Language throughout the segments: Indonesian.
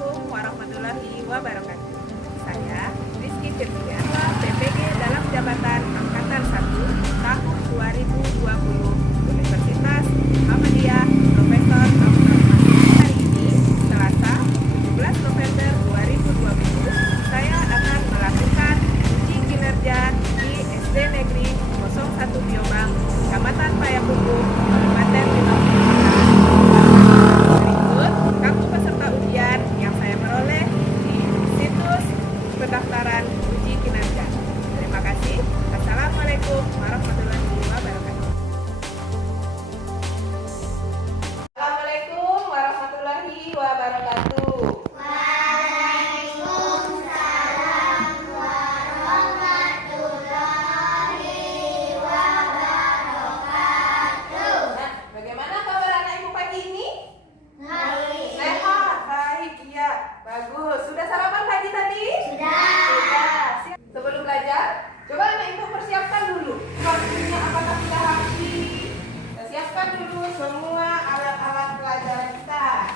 Assalamualaikum warahmatullahi wabarakatuh. Saya Rizky Firtian, PPG dalam jabatan Angkatan 1 tahun 2020 Universitas Muhammadiyah Profesor Dr. Masud. Hari ini Selasa 17 November 2020 saya akan melakukan uji kinerja di SD Negeri 01 Biobang, Kecamatan Payakumbuh, Kabupaten Bintang. Berikut kartu peserta ujian yang saya peroleh di situs pendaftaran uji kinerja. Terima kasih. Assalamualaikum warahmatullahi wabarakatuh. Assalamualaikum warahmatullahi wabarakatuh. Bagaimana kabar anak ibu pagi ini? Sehat, baik, iya, bagus. Sudah sarapan pagi tadi? Sudah. Sebelum belajar, coba anak ibu persiapkan dulu. Waktunya apakah sudah rapi? Kita siapkan dulu semua alat-alat pelajaran kita.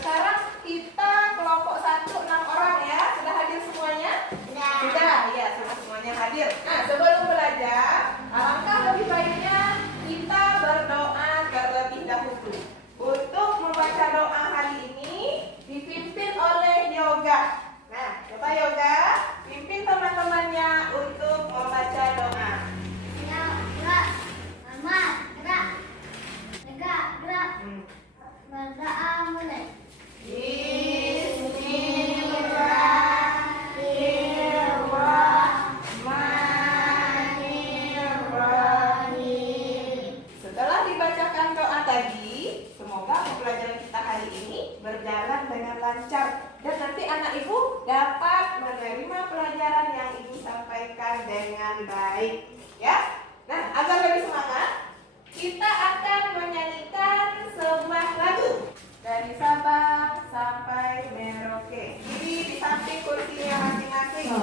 Sekarang kita kelompok 1 6 orang ya. Sudah hadir semuanya? Sudah, ya, sudah semuanya hadir. Nah, sebelum belajar, alangkah lebih baiknya kita berdoa terlebih dahulu. Untuk membaca doa hari ini dipimpin oleh Yoga. Nah, coba Yoga pimpin teman-temannya untuk membaca doa. Bismillahirrahmanirrahim. Setelah dibacakan doa tadi, semoga pembelajaran kita hari ini berjalan dengan lancar dan nanti anak ibu dapat menerima pelajaran yang ibu sampaikan dengan baik, ya. Nah, agar lebih semangat, kita akan menyanyikan sebuah lagu dari Sabang sampai Merauke. Jadi di samping kursinya masing-masing.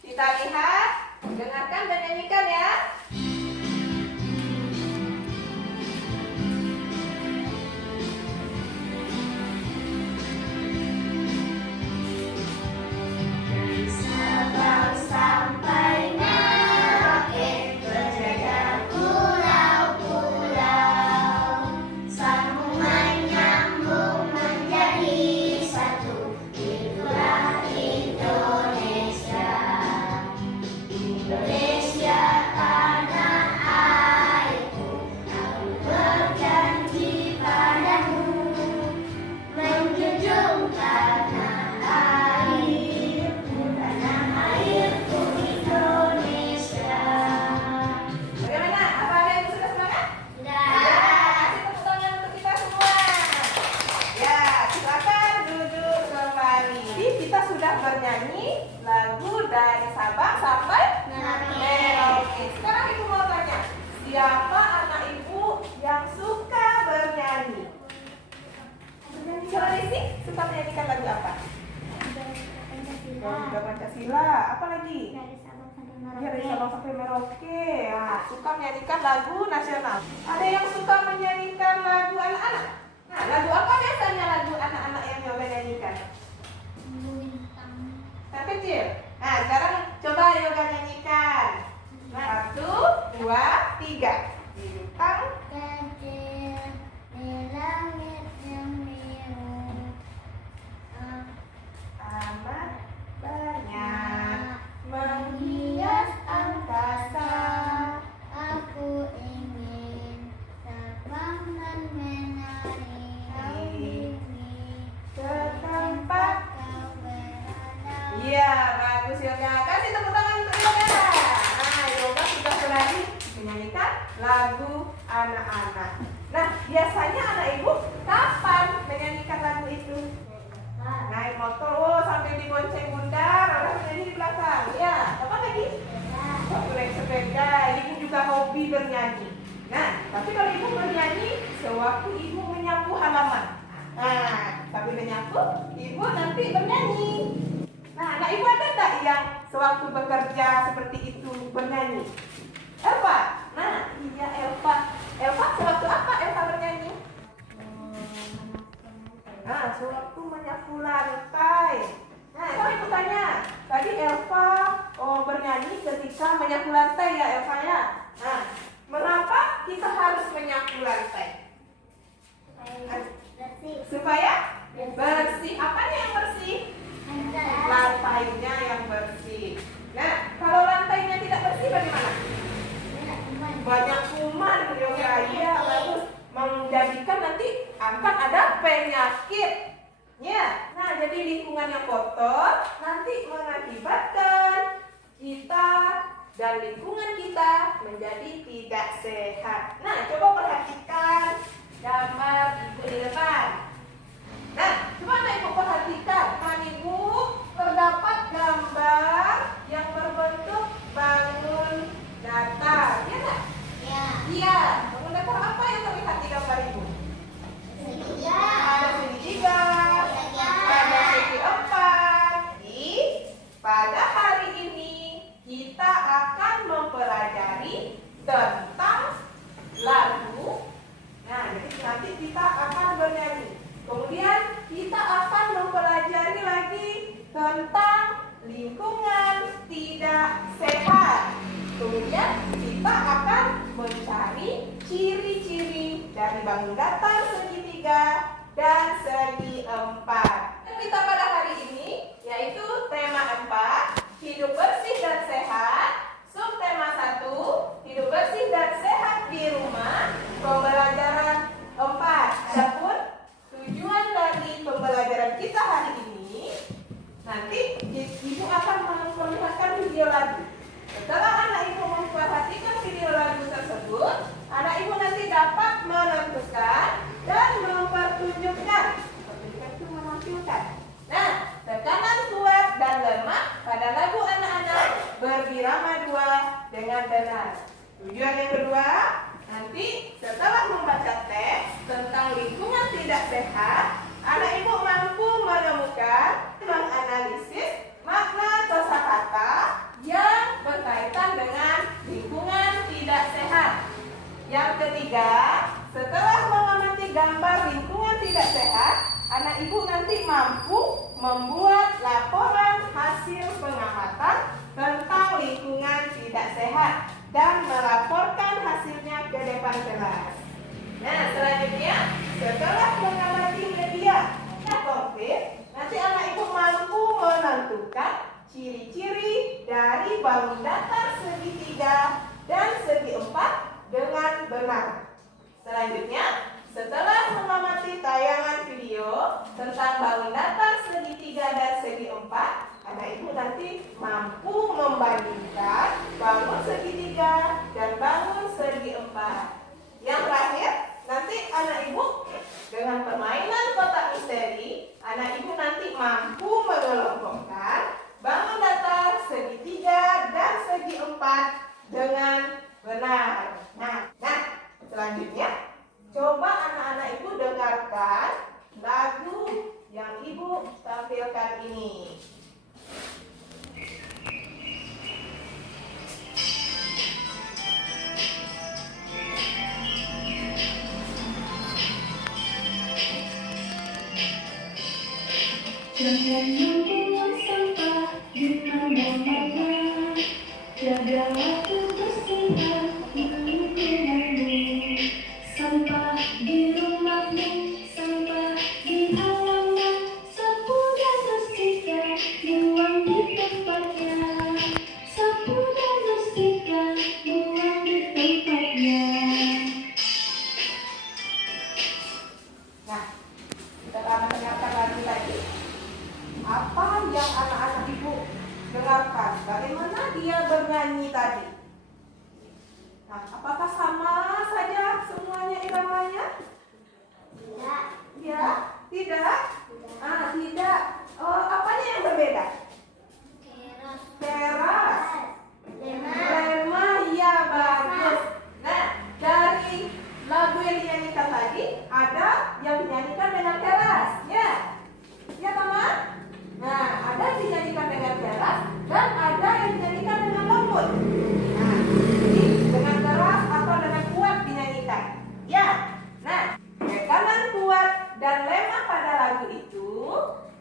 Kita lihat, dengarkan dan nyanyikan ya. Sabang sampai Merauke, berjajar pulau-pulau, sambungan nyambung menjadi satu. Itulah Indonesia. Indonesia tanah airku, aku berjanji padamu, menjunjung tanah airku, tanah airku Indonesia. Bagaimana? Apa ada yang sudah semangat? Sudah. Kasih tepuk tangan untuk kita semua. Ya, silakan duduk kembali. Jadi kita sudah bernyanyi lagu dari Sabang sampai Merauke. Sekarang ibu mau tanya, siapa anak ibu yang suka bernyanyi? Bernyanyi Sulawesi suka menyanyikan lagu apa? Garuda Pancasila. Apa lagi? Ya, dari Sabang sampai Merauke. Nah, suka menyanyikan lagu nasional. Ada yang suka menyanyikan lagu anak-anak? Nah, lagu apa biasanya lagu anak-anak yang Yoga nyanyikan? Yang kecil. Nah, sekarang coba Yoga nyanyikan. Nah, 1, 2, 3. Bintang Kecil di langit yang biru, amat banyak menghias angkasa. aku ingin terbang dan menari Ke tempat. kau berada. Iya, bagus Yoga. Kasih tepuk tangan untuk Yoga. Nah, Yoga sudah berani menyanyikan lagu anak-anak. Nah, biasanya anak ibu kapan menyanyikan lagu itu? Naik motor, oh sampai dibonceng bunda, orang menyanyi di belakang. Ya, apa lagi? Waktu naik sepeda, ibu juga hobi bernyanyi. Nah, tapi kalau ibu bernyanyi, sewaktu ibu menyapu halaman. Nah, sambil menyapu, ibu nanti bernyanyi. Nah, anak ibu ada tak yang sewaktu bekerja seperti itu bernyanyi? Elva, nah iya Elva. Elva sewaktu apa Elva bernyanyi? Nah, sewaktu menyapu lantai. Nah, kalau ibu tanya, tadi Elva bernyanyi ketika menyapu lantai ya Elva ya. Nah, mengapa kita harus menyapu lantai? Supaya bersih. Apanya yang bersih? Lantainya yang bersih. Nah, kalau lantainya tidak bersih bagaimana? Banyak kuman, ya, bagus. Menjadikan nanti akan ada penyakit. Ya, nah jadi lingkungan yang kotor nanti mengakibatkan kita dan lingkungan kita menjadi tidak sehat. Nah, coba perhatikan gambar ibu di depan. Nah, coba ibu perhatikan, kan ibu terdapat gambar yang berbentuk bangun datar, ya nggak? Iya. Bangun datar apa yang terlihat di gambar ibu? Ada segitiga, ada segi empat. Pada hari ini kita akan mempelajari tentang lagu. Nah, jadi nanti kita akan bernyanyi. Kemudian kita akan mempelajari lagi tentang lingkungan tidak sehat. Kemudian kita akan mencari ciri-ciri dari bangun datar, segitiga, dan segi empat. Kita pada hari ini yaitu tema 4, hidup bersih dan sehat. Subtema 1, hidup bersih dan sehat di rumah. Pembelajaran 4. Adapun tujuan dari pembelajaran kita hari ini, nanti ibu akan memperlihatkan video lagu. Setelah anak ibu memperhatikan video lagu tersebut, anak ibu nanti dapat menentukan dan mempertunjukkan. Pertunjukkan itu menampilkan. Nah, tekanan kuat dan lemah pada lagu anak-anak berbirama 2 dengan benar. Tujuan yang kedua, nanti setelah membaca teks tentang lingkungan tidak sehat, anak ibu mampu menemukan, menganalisis makna kosakata yang berkaitan dengan lingkungan tidak sehat. Yang ketiga, setelah mengamati gambar lingkungan tidak sehat, anak ibu nanti mampu membuat laporan hasil pengamatan tentang lingkungan tidak sehat dan melaporkan hasilnya ke depan kelas. Nah, selanjutnya, setelah mengamati media konkret, nanti anak ibu mampu menentukan ciri-ciri dari bangun datar, segitiga, dan segi empat dengan benar. Selanjutnya, setelah mengamati tayangan video tentang bangun datar, segitiga, dan segi empat, anak ibu nanti mampu membandingkan bangun segitiga dan bangun segi empat. Yang terakhir, nanti anak ibu dengan permainan kotak misteri, anak ibu nanti mampu mengelompokkan bangun datar, segitiga, dan segi empat dengan benar. Nah, selanjutnya coba anak-anak ibu dengarkan lagu yang ibu tampilkan ini. Jangan membuang sampah di mana-mana, jagalah kebersihan lingkunganmu. Sampah di rumahmu, sampah di halaman, sapu dan bersihkan, buang di tempatnya. Sapu dan bersihkan, buang di tempatnya. Nah, kita akan mendengarkan lagu tadi. Apa yang anak-anak ibu dengarkan? Bagaimana dia bernyanyi tadi? Nah, apakah sama saja semuanya iramanya? Tidak. Ya, tidak? Tidak. Apanya yang berbeda? Keras. Lemah, ya bagus. Nah, dari lagu yang dinyanyikan tadi, ada yang dinyanyikan dengan keras, ya? Ya, teman? Nah, ada yang dinyanyikan dengan keras dan ada yang dinyanyikan dengan lembut. Nah, jadi dengan keras atau dengan kuat dinyanyikan. Ya. Nah, tekanan kuat dan lemah pada lagu lagu itu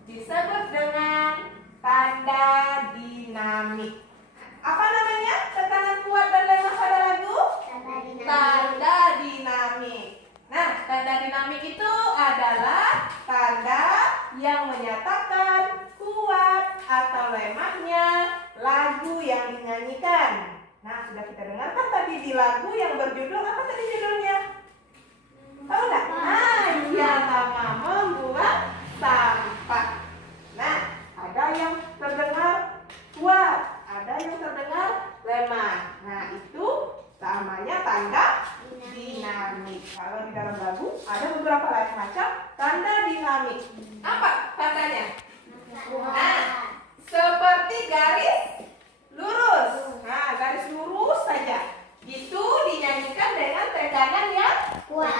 disebut dengan tanda dinamik. Apa namanya? Tekanan kuat dan lemah pada lagu? Tanda dinamik. Nah, tanda dinamik itu adalah tanda yang menyatakan kuat atau lemahnya lagu yang dinyanyikan. Nah, sudah kita dengarkan tadi di lagu yang berjudul apa tadi judulnya? Tahu nggak? Nah, iya, nama membuang sampah. Nah, ada yang terdengar kuat, ada yang terdengar lemah. Nah, itu namanya tanda dinamik. Kalau di dalam lagu ada beberapa macam tanda dinamik. Apa tandanya? Nah, seperti garis lurus. Nah, garis lurus saja. Itu dinyanyikan dengan tegangan yang kuat.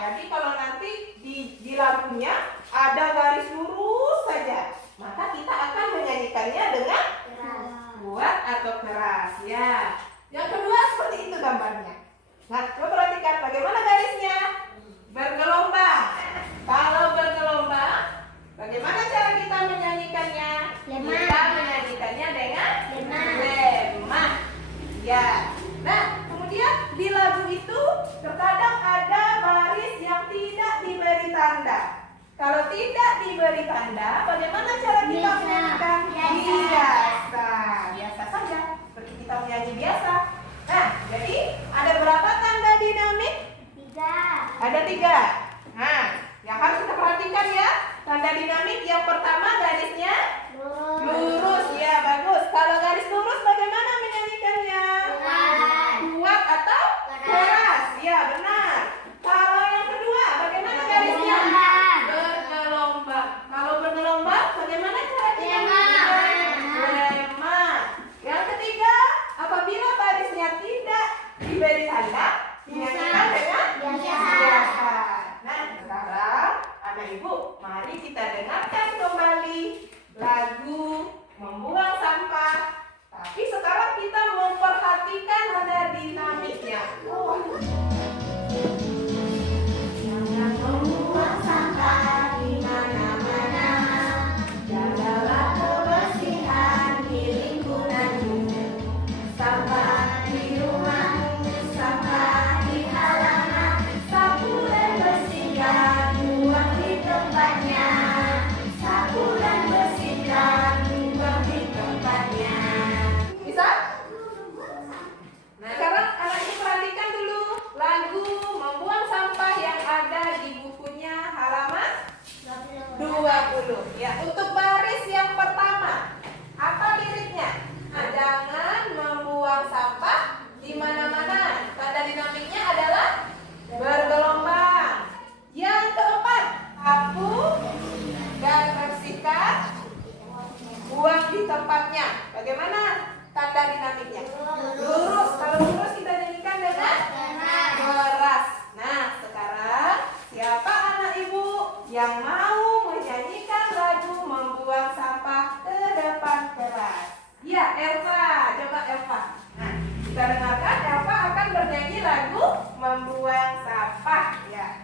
Jadi kalau nanti di lagunya ada garis lurus saja, maka kita akan menyanyikannya dengan kuat atau keras. Ya. Yang kedua seperti itu gambarnya. Nah, coba perhatikan bagaimana garisnya. Bergelombang. Kalau bergelombang, bagaimana cara kita menyanyikannya? Kita menyanyikannya dengan lemah. Ya. Nah, kemudian di lagu itu terkadang ada baris yang tidak diberi tanda. Kalau tidak diberi tanda, bagaimana cara kita menyanyikan? Biasa saja, seperti kita menyanyi biasa. Nah, jadi ada berapa tanda dinamik? 3. Ada 3. Nah, yang harus kita perhatikan ya, tanda dinamik yang pertama garisnya lurus. Ya, bagus. Kalau garis lurus bagaimana menyanyikannya? Kuat atau keras? Ya, benar. Kalau yang kedua, bagaimana garisnya? Bergelombang. Kalau bergelombang, bagaimana cara kita menyanyikan? Lemah. Yang ketiga, apabila barisnya tidak diberi tanda, dinyanyikan dengan biasa. Nah, sekarang anak ibu, mari kita dengarkan kembali lagu Membuang Sampah. Tapi sekarang kita memperhatikan ada dinamiknya. Jangan membuang sampah di mana-mana. Jagalah kebersihan di lingkunganmu. Sampah di rumahmu, sampah di halaman. Sapu dan bersihkan, buang di tempatnya. Sapu dan bersihkan, buang di tempatnya. Bisa? Nah, sekarang anak ibu perhatikan dulu lagu Membuang Sampah yang ada di bukunya halaman 20. Ya, untuk baris yang pertama, apa liriknya? Nah, jangan membuang sampah di mana-mana. Tanda dinamiknya adalah bergelombang. Yang keempat, sapu dan bersihkan, buang di tempatnya. Bagaimana tanda dinamiknya? Lurus. Kalau lurus kita nyanyikan dengan keras. Nah, sekarang siapa anak ibu yang mau menyanyikan lagu Membuang Sampah ke depan kelas? Ya, Elva. Coba Elva. Nah, kita dengarkan Elva akan bernyanyi lagu Membuang Sampah. Ya.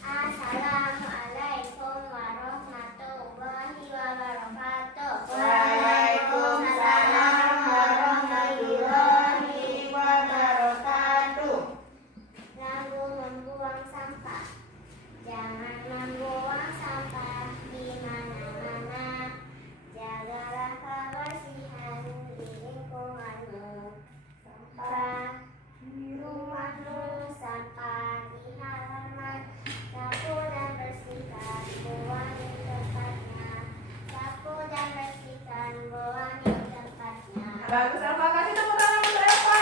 Assalamualaikum warahmatullahi wabarakatuh. Waalaikumsalam warahmatullahi wabarakatuh. Lagu membuang sampah. Jangan membuang sampah di mana-mana. Jagalah kebersihan di lingkunganmu. Sampah di rumahmu, sampah di halaman. Sapu dan bersihkan, buang di tempatnya. Sapu dan bersihkan, buang di tempatnya. Bagus Elva, kasih tepuk tangan untuk Elva.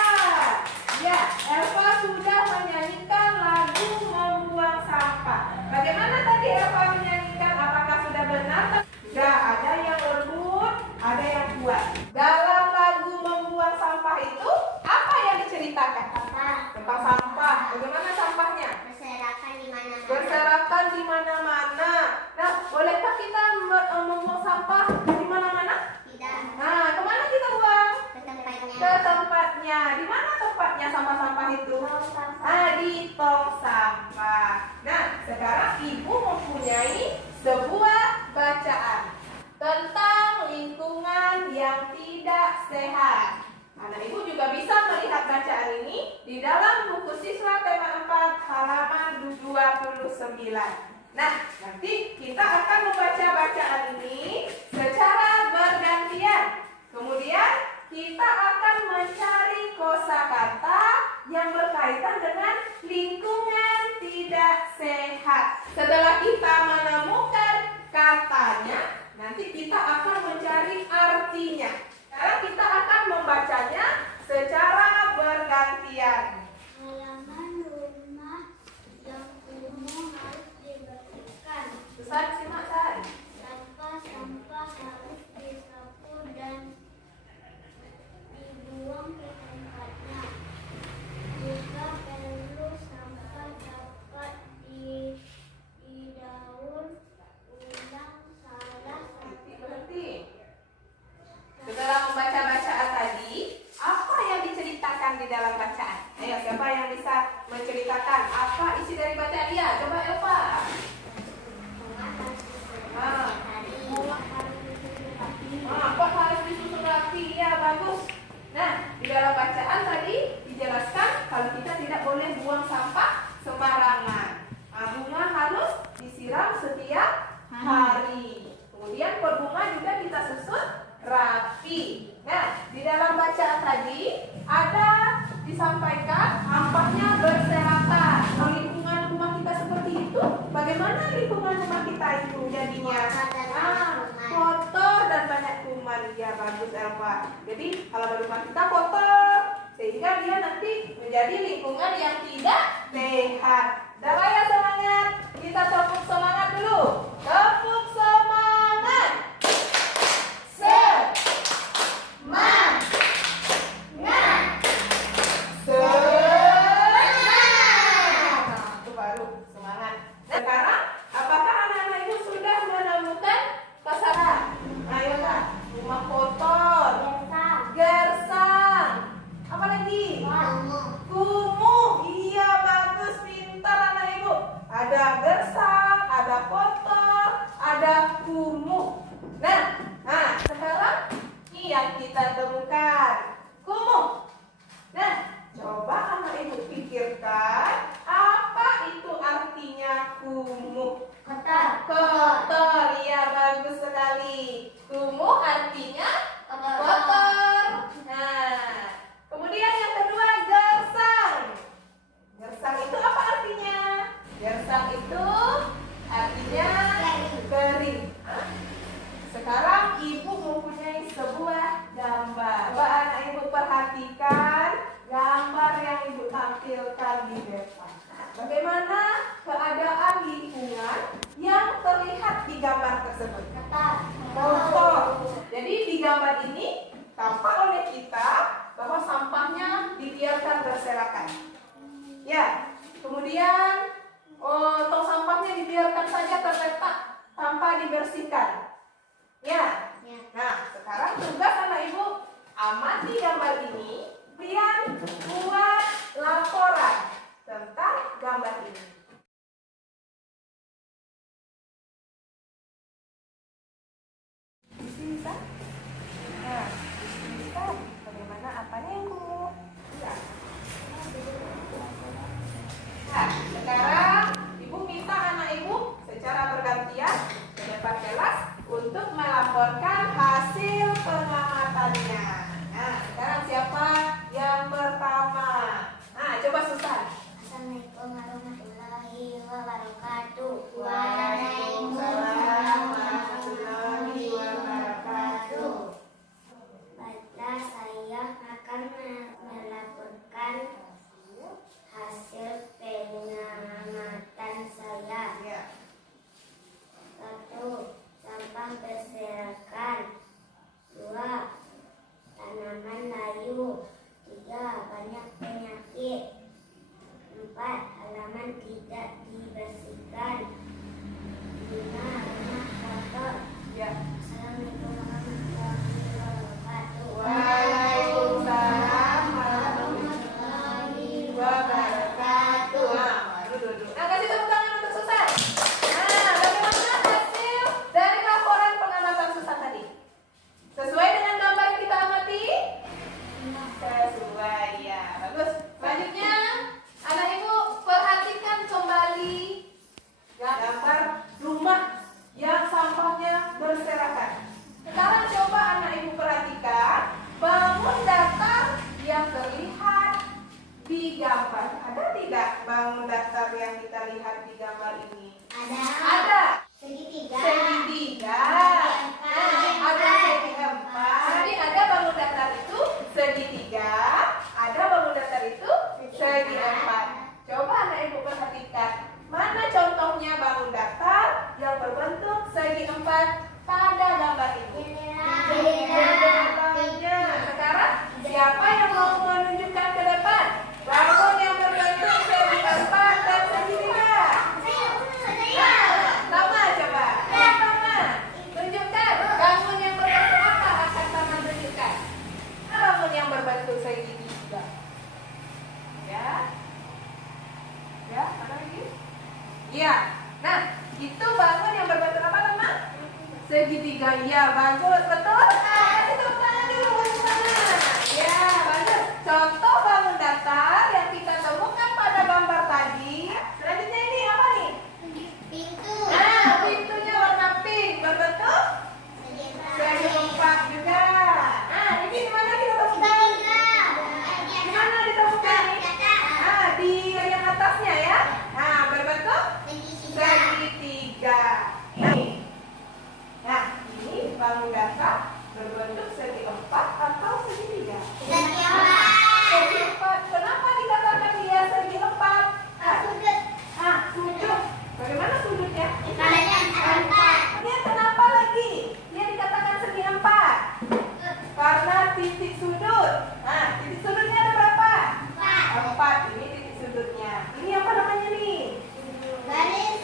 Ya, Elva sudah menyanyikan lagu Membuang Sampah. Bagaimana tadi Elva menyanyikan? Apakah sudah benar? Ya, ada yang lembut, ada yang kuat. Dalam lagu Membuang Sampah itu apa yang diceritakan? Tentang sampah. Bagaimana sampahnya? Berserakan di mana-mana. Berserakan di mana-mana. Nah, bolehkah kita membuang sampah di mana-mana? Tidak Nah, kemana kita buang? ke tempat sehat. Anak ibu juga bisa melihat bacaan ini di dalam buku siswa tema 4 halaman 29. Nah, nanti kita akan membaca bacaan ini secara bergantian. Kemudian kita akan mencari kosakata yang berkaitan dengan lingkungan tidak sehat. Setelah kita menemukan katanya, nanti kita akan mencari artinya. Sekarang kita akan membacanya secara bergantian. Halaman rumah yang kumuh harus dibersihkan. Susah simak Sari. Sampah-sampah harus disapu dan dibuang ke tempatnya. Jika perlu, sampah dapat didaur ulang salah satu. Berhenti. Setelah membaca bacaan tadi, apa yang diceritakan di dalam bacaan? Ayo, siapa yang bisa menceritakan apa isi dari bacaan dia? Coba Elva. Pot harus disusun rapi, ya bagus. Nah, di dalam bacaan tadi dijelaskan kalau kita tidak boleh buang sampah sembarangan. Bunga harus disiram setiap hari. Kemudian pot bunga juga kita susun rapi. Nah, di dalam bacaan tadi ada disampaikan sampahnya berserakan. Kalau lingkungan rumah kita seperti itu, bagaimana lingkungan rumah kita itu jadinya? Kotor dan banyak kuman. Ya bagus Elva. Jadi halaman rumah kita kotor sehingga dia nanti menjadi lingkungan yang tidak sehat. Dapat ya semangat. Kita tepuk semangat dulu. Tepuk semangat. Semangat. Nah, itu baru semangat. Sekarang, apakah anak-anak ibu sudah menemukan kosakata? Ayo Kak, rumah kotor, gersang, apa lagi? Kumuh. Iya bagus, pintar anak ibu. Ada gersang, ada kotor, ada kumuh. Nah, sekarang ini yang kita temukan, kumuh. Nah, coba anak ibu pikirkan apa itu artinya kumuh? Kotor, iya bagus sekali. Kumuh artinya kotor. Nah, kemudian yang kedua gersang. Gersang itu apa artinya? Gersang itu artinya kering. Sekarang ibu mempunyai sebuah gambar. Coba anak ibu perhatikan gambar yang ibu tampilkan di depan. Bagaimana keadaan lingkungan yang terlihat di gambar tersebut? Kotor. Jadi di gambar ini tampak oleh kita bahwa sampahnya dibiarkan berserakan. Ya, kemudian tong sampahnya dibiarkan saja terletak tanpa dibersihkan. Ya. Nah, sekarang tugas anak ibu amati gambar ini, kemudian buat laporan tentang gambar ini. Bisa? Nah, bisa. Bagaimana apanya yang kumuh? Ya. Nah, sekarang ibu minta anak ibu secara bergantian ke depan kelas untuk melaporkan hasil pengamatannya. Nah, sekarang siapa yang pertama? Nah, coba Susan. Assalamualaikum warahmatullahi wabarakatuh. Waalaikumsalam warahmatullahi wabarakatuh. Baiklah, saya akan melaporkan hasil pengamatan saya. Ya. 1. Sampah berserakan Nah, itu bangun yang berbentuk apa teman? Segitiga. Ya, bagus, betul. Kasih tepuk tangan dulu buat sana. Ya, bagus. Contoh bangun datar yang kita temukan pada gambar tadi. Selanjutnya ini apa nih? Pintu. Nah, pintunya warna pink, berbentuk segi empat juga. Nah, ini di mana kita temukan? Di mana ditemukan nih? Nah, di yang atasnya ya. Nah, berbentuk segitiga. Nah, ini bangun datar berbentuk segi empat atau segitiga? Segi empat. Kenapa dikatakan dia segi empat? Sudut. Bagaimana sudutnya? Dia kenapa lagi? Dia dikatakan segi empat. Karena titik sudut. Nah, titik sudutnya ada berapa? 4. Ini titik sudutnya. Ini apa namanya nih?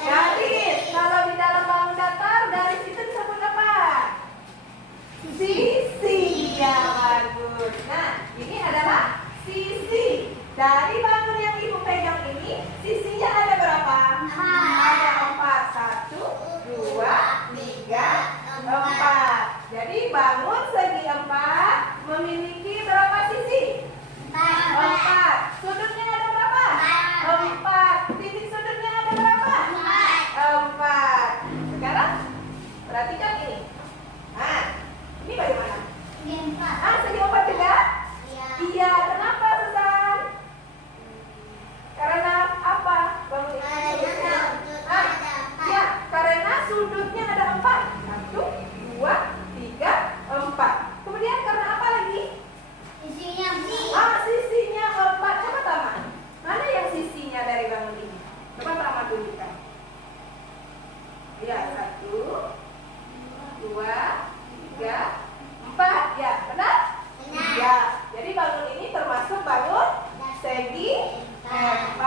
Garis. Kalau di dalam bangun datar, garis itu disebut apa? Sisi. Ya, bagus. Nah, ini adalah sisi. Dari bangun yang ibu pegang ini, sisinya ada berapa? Ada 4. 1, 2, 3, 4. Jadi bangun segi 4 memiliki berapa sisi? 4. Sudutnya ada berapa? 4. Titik sudutnya ada berapa? 4. Sekarang perhatikan ini. Nah, ini bagaimana? Segi 4 juga? Iya. Kenapa Susan? Karena apa? Bangun ini. Ya, karena sudutnya ada 4. 1, 2, 3, 4. Kemudian karena apa lagi? Sisinya 4. Coba Tama. Mana yang sisinya dari bangun ini? Coba Tama tunjukkan. Ya, 1, 2, 3, 4. Ya, benar? Ya. Jadi bangun ini termasuk bangun segi 4.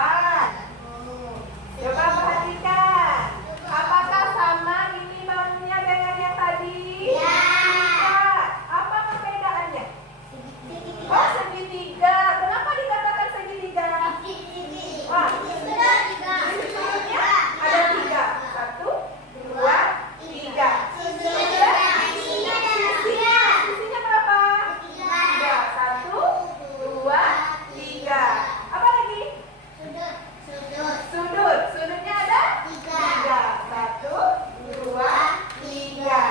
Coba perhatikan. Apakah sama ini bangunnya dengan yang tadi? Ya. Apa perbedaannya? Oh, segitiga. Kenapa dikatakan segitiga? Wah, sudutnya ada 3. 1, 2, 3. Sisinya berapa? 3. 1, 2, 3. Apa lagi? Sudutnya ada 3. 1, 2, 3.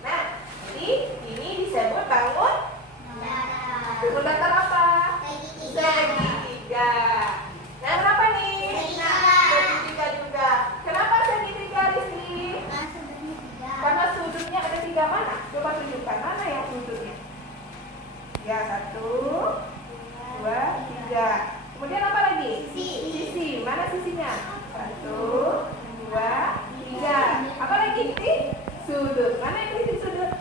Nah, jadi ini disebut bangun datar apa? Segitiga. Nah, kenapa nih? Segitiga juga. Kenapa segitiga di sini? Karena sudutnya ada 3 mana? Coba tunjukkan mana yang sudutnya. Ya, 1, 2, 3. Kemudian apa lagi? Sisi. Mana sisinya? 1, 2, 3. Apa lagi? Titik sudut. Mana yang titik sudut?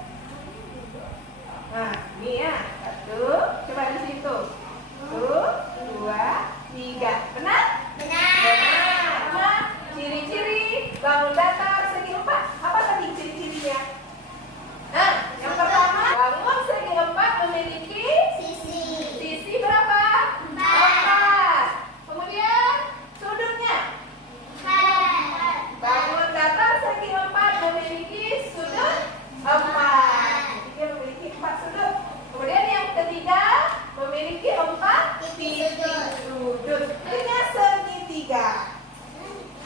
Nah, ini ya. 1. Coba di situ. 1, 2, 3. Benar? Apa? Ciri-ciri bangun datar segi 4. Apa tadi ciri-cirinya? Nah, yang pertama, bangun segi 4 memiliki sisi berapa? 4. Kemudian sudutnya. Bangun datar segi 4 memiliki sudut 4. Dia memiliki 4 sudut. Kemudian yang ketiga memiliki 4 titik sudut. Artinya segitiga.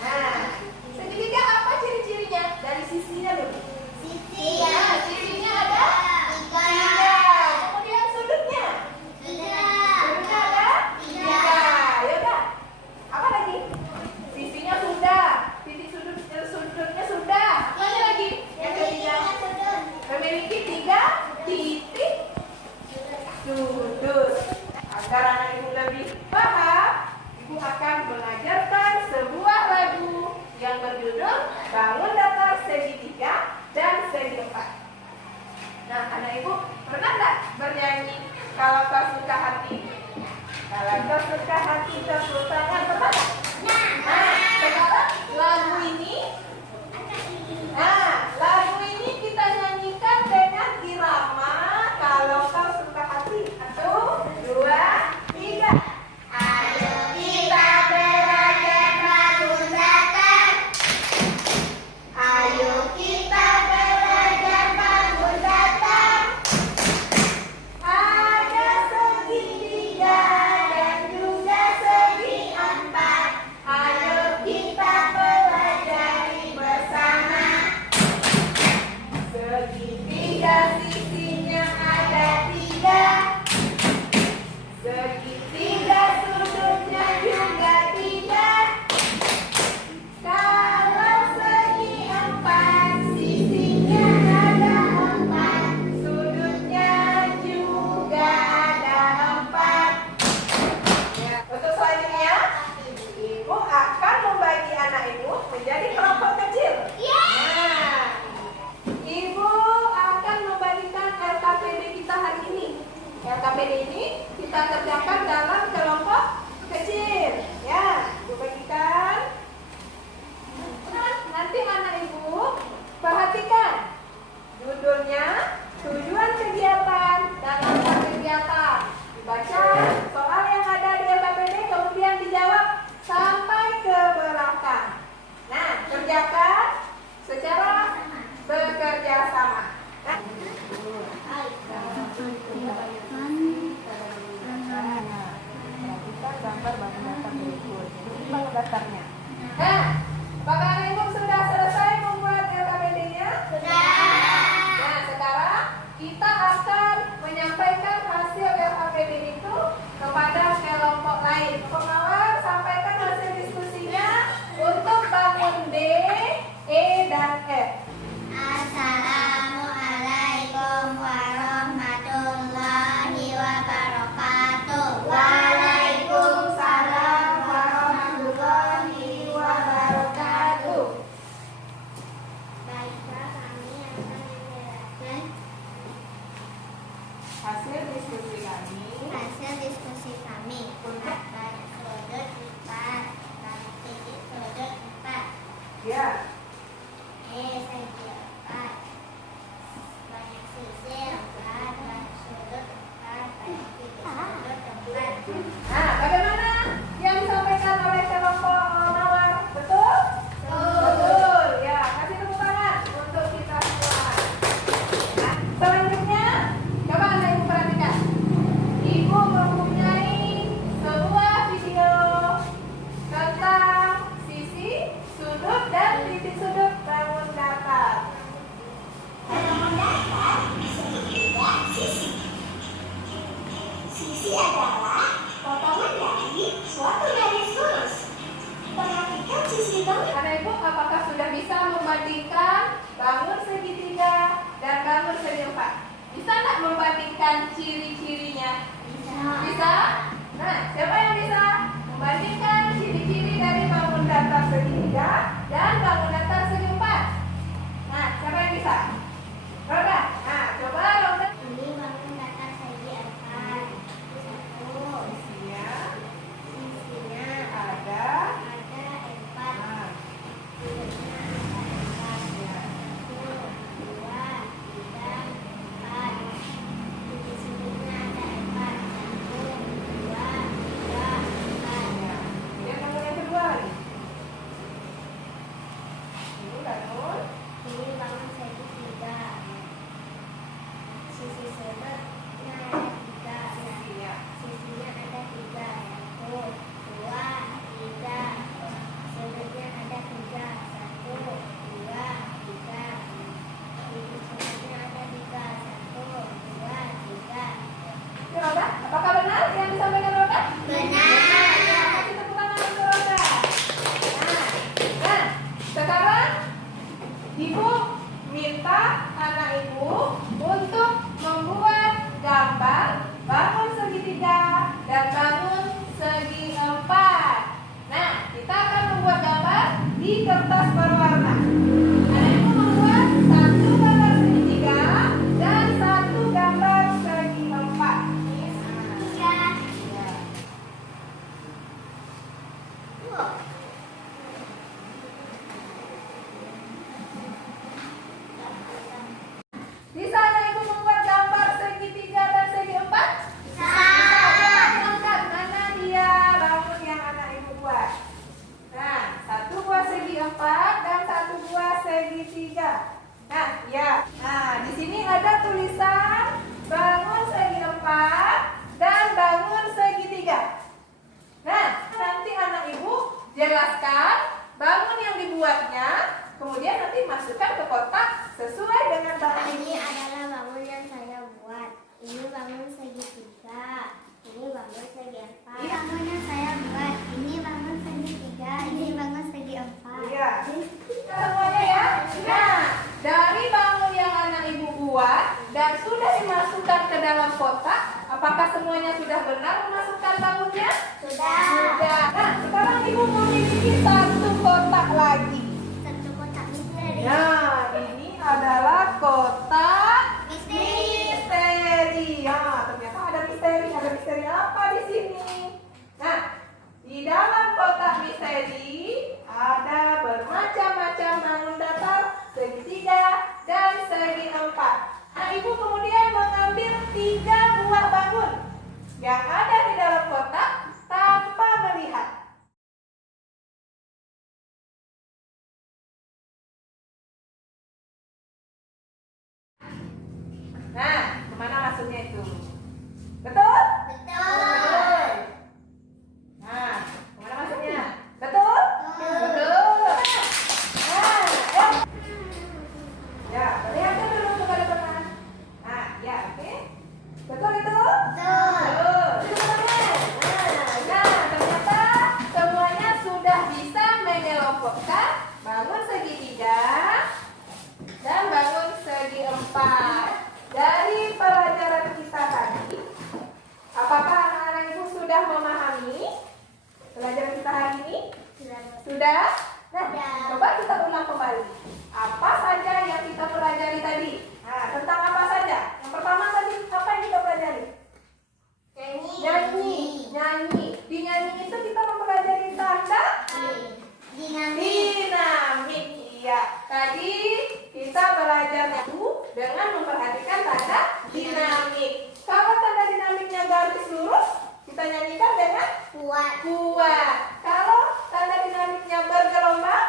Nah, segitiga apa ciri-cirinya? Dari sisinya dulu. Nah, sisinya ada 3. Kemudian sudutnya. Sudutnya ada 3. Ya udah. Apa lagi? Sisinya sudah. Titik sudutnya sudah. Apa lagi? Yang ketiga memiliki 3 titik sudut. Agar anak ibu lebih paham, ibu akan mengajarkan sebuah lagu yang berjudul Bangun Datar Segitiga dan Segi 4. Nah, anak ibu pernah nggak bernyanyi Kalau Kau Suka Hati? Kalau kau suka hati, tepuk tangan. Pernah nggak? Nah, sekarang lagu ini kita nyanyikan dengan irama Kalau Kau Suka Hati. 1, 2, 3. Ayo kita belajar bangun datar. segi empat. Banyak sisi empat, banyak sudut empat, banyak titik sudut empat. Nah, bagaimana yang disampaikan oleh kelompok Mawar? Betul? Betul. Ya, kasih tepuk tangan untuk kita semua. Nah, selanjutnya, coba Anda Ibu perhatikan. Ibu mempunyai sebuah video tentang sisi, sudut, dan titik sudut bangun datar. Bangun datar segitiga sisi. Sisi adalah potongan dari suatu garis lurus. Perhatikan sisi bangun. Anak Ibu, apakah sudah bisa membandingkan bangun segitiga dan bangun segi empat? Bisa nggak membandingkan ciri-cirinya? Bisa? Nah, siapa yang bisa membandingkan ciri-ciri dari bangun datar segitiga dan bangun datar segi empat? Nah, siapa yang bisa? Roda. Nah, coba Roda. Ini bangun datar segi empat. Satu. Isinya Sisinya ada. ada empat. Nah, Sudutnya ada empat. ya. Satu, dua, tiga, empat. Titik sudutnya ada empat. Satu, dua, tiga, empat. Ya. Kemudian bangun yang kedua lagi. Ini bangun. Ini bangun segitiga. Sisi sudutnya ada tiga. Sisinya. Sisinya ada tiga. Satu, dua, tiga. Sudutnya ada tiga. Satu, dua, tiga. Sisi sudutnya ada tiga. Satu, dua, tiga. Oke, Roda, apakah benar yang disampaikan Roda? Benar. Ya, kasih tepuk tangan untuk Roda. Nah, sekarang Ibu minta anak Ibu untuk membuat gambar bangun segitiga dan bangun segi empat. Nah, kita akan membuat gambar di kertas berwarna. Anak Ibu membuat satu gambar segitiga dan satu gambar segi empat. Tiga. Ya. Wow. Bisa anak Ibu membuat gambar segitiga dan segi empat? Bisa. Angkat mana dia bangun yang anak Ibu buat. Nah, satu buah segi empat dan satu buah segitiga. Nah, ya. Nah, di sini ada tulisan bangun segi empat dan bangun segitiga. Nah, nanti anak Ibu jelaskan bangun yang dibuatnya, kemudian nanti masukkan ke kotak sesuai dengan bangun Ini adalah bangun yang saya buat. Ini bangun segitiga. Ini bangun segi empat. Iya. Bangun yang saya buat. Ini bangun segitiga. Ini bangun segi empat. Iya. Semuanya ya. Nah, dari bangun yang anak Ibu buat dan sudah dimasukkan ke dalam kotak, apakah semuanya sudah benar memasukkan bangunnya? Sudah. Sudah. Nah, sekarang Ibu memiliki satu kotak lagi. Satu kotak misteri. Nah, ini adalah kotak Misteri. misteri. Ya, ternyata ada misteri. Ada misteri apa di sini? Nah, di dalam kotak misteri ada bermacam-macam bangun datar, segitiga, dan segi empat. Nah, Ibu kemudian mengambil 3 buah bangun yang ada di dalam kotak tanpa melihat. Nah, kemana masuknya itu? Betul? Betul. Nah, kemana masuknya? Betul? Betul. Betul. Nah, ya, perlihatkan dulu kepada teman. Nah, ya, oke. Betul itu? Betul. Betul. Nah, ternyata semuanya sudah bisa mengelompokkan bangun segitiga dan bangun segi empat. Dari pelajaran kita tadi, apakah anak-anak Ibu sudah memahami pelajaran kita hari ini? Sudah? Nah, Sudah. coba kita ulang kembali. Apa saja yang kita pelajari tadi? Nah, tentang apa saja? Yang pertama tadi, apa yang kita pelajari? Nyanyi. Nyanyi. Di nyanyi itu kita mempelajari tanda Dinamik. dinamik. Iya. tadi kita belajarnya dengan memperhatikan tanda dinamik. Kalau tanda dinamiknya garis lurus, kita nyanyikan dengan Kuat. kuat. Kalau tanda dinamiknya bergelombang,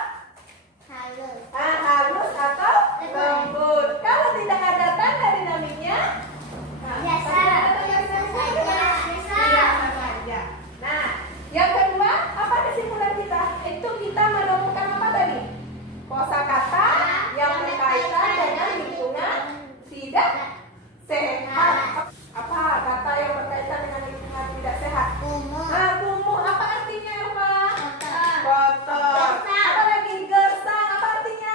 Halus. halus atau lembut. Kalau tidak ada tanda dinamiknya, Biasa. tanda dinamiknya Biasa saja. biasa saja. Nah, yang kedua, apa kesimpulan kita? Itu kita menemukan apa tadi? Kosakata yang berkaitan dengan lingkungan tidak sehat. Apa kata yang berkaitan dengan lingkungan tidak sehat? Kumuh. Kumuh. Apa artinya, Elva? Kotor. Kotor. Gersang. Apa lagi? Gersang. Apa artinya?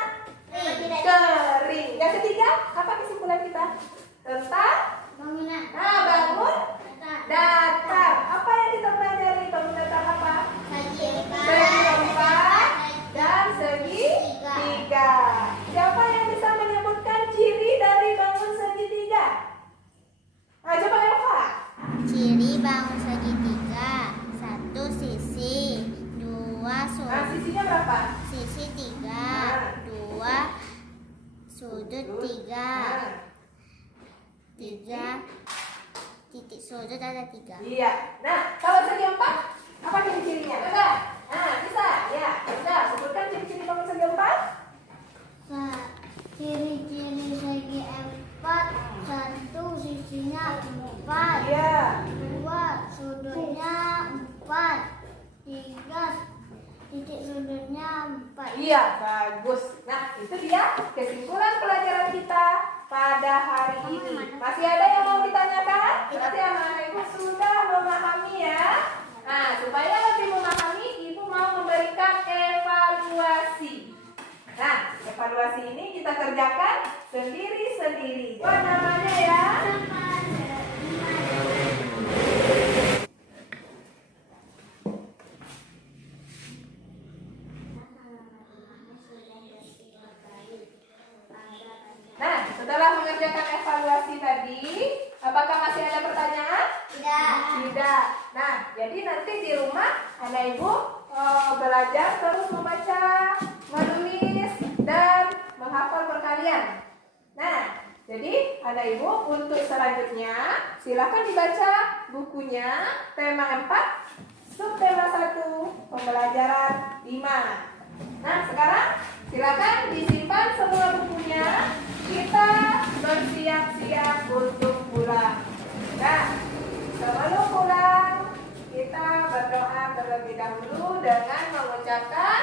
Kering. Yang ketiga, apa kesimpulan kita? Tentang Bangunan. bangun Datar. datar. Apa yang kita pelajari? Bangun datar apa? Segi Segi empat dan segi Tiga. tiga. Siapa yang bisa menyebutkan ciri dari bangun segitiga? Coba Elva. Ciri bangun segitiga. 1 sisi, 2 sudut. Sisinya berapa? Sisi 3, 2 sudut 3. 3 titik sudut ada 3. Iya. Nah, kalau segi empat, apa ciri-cirinya? Coba. Bisa. Ya, bisa. Sebutkan ciri-ciri bangun segi empat. Ciri-ciri segi 4, 1 sisinya 4, Iya. 2 sudutnya 4, 3 titik sudutnya 4. Iya, bagus. Nah, itu dia kesimpulan pelajaran kita pada hari ini. Masih ada yang mau ditanyakan? Berarti anak-anak ibu sudah memahami ya. Nah, supaya lebih memahami, ibu mau memberikan evaluasi. Nah, evaluasi ini kita kerjakan sendiri-sendiri. Apa namanya ya? Nah, setelah mengerjakan evaluasi tadi, apakah masih ada pertanyaan? Tidak. Tidak. Nah, jadi nanti di rumah anak ibu belajar terus membaca, menulis, dan menghafal perkalian. Nah, jadi anak ibu untuk selanjutnya silakan dibaca bukunya tema 4, subtema 1, pembelajaran 5. Nah, sekarang silakan disimpan semua bukunya. Kita bersiap-siap untuk pulang. Nah, sebelum pulang kita berdoa terlebih dahulu dengan mengucapkan